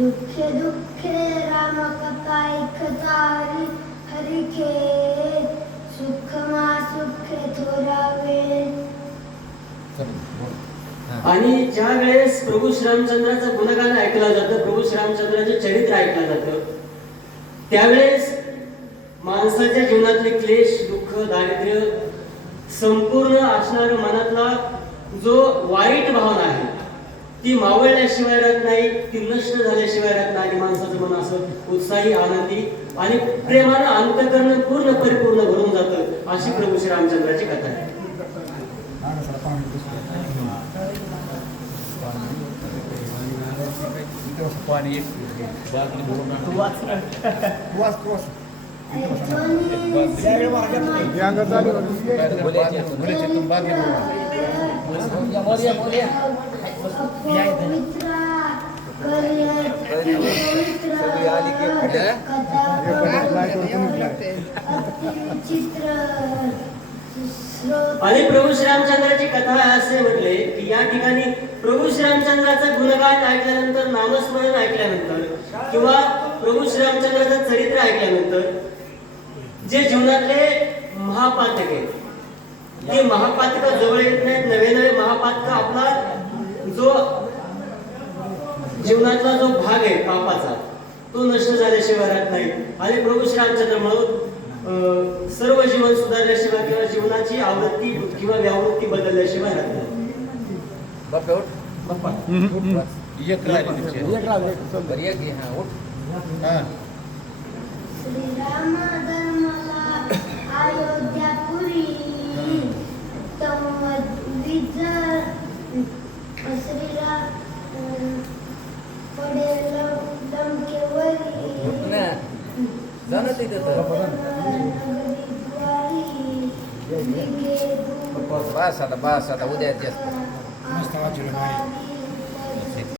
दुःखे दुःखे रामकथा ऐकतारी हरिखे सुखमा सुखे थोरावे. आणि ज्या वेळेस प्रभू श्रीरामचंद्राचं गुणगान ऐकलं जातं, प्रभू श्रीरामचंद्राचं चरित्र ऐकलं जातं, त्यावेळेस माणसाच्या जीवनातले क्लेश, दुःख, दारिद्र्य, संपूर्ण असणारा मनातला जो वाईट भावना आहे ती मावळल्याशिवाय राहत नाही, ती नष्ट झाल्याशिवाय राहत नाही. आणि माणसाचं मन असं उत्साही, आनंदी आणि प्रेमानं अंतःकरण पूर्ण परिपूर्ण भरून जातं. अशी प्रभू श्रीरामचंद्राची कथा आहे. आणि प्रभू श्रीरामचंद्राची कथा असे म्हटले की या ठिकाणी प्रभू श्रीरामचंद्राचं गुणगान ऐकल्यानंतर, नामस्मरण ऐकल्यानंतर किंवा प्रभू श्रीरामचंद्राचं चरित्र ऐकल्यानंतर जे जीवनातले महापातक आहेत ते महापातक जवळ येत नाहीत. नवे नवे महापातक आपला जो जीवनातला जो भाग आहे पापाचा तो नष्ट झाल्याशिवाय राहत नाही. आणि प्रभू श्रीरामचंद्र म्हणून सर्व जीवन सुधारल्याशिवाय किंवा जीवनाची आवृत्ती किंवा व्यावृत्ती बदलल्याशिवाय राहत नाही. श्रीराम धर्मला अयोध्यापुरी श्रीराम पडेल लंकेवरी बस आता उद्या मस्त वाचलं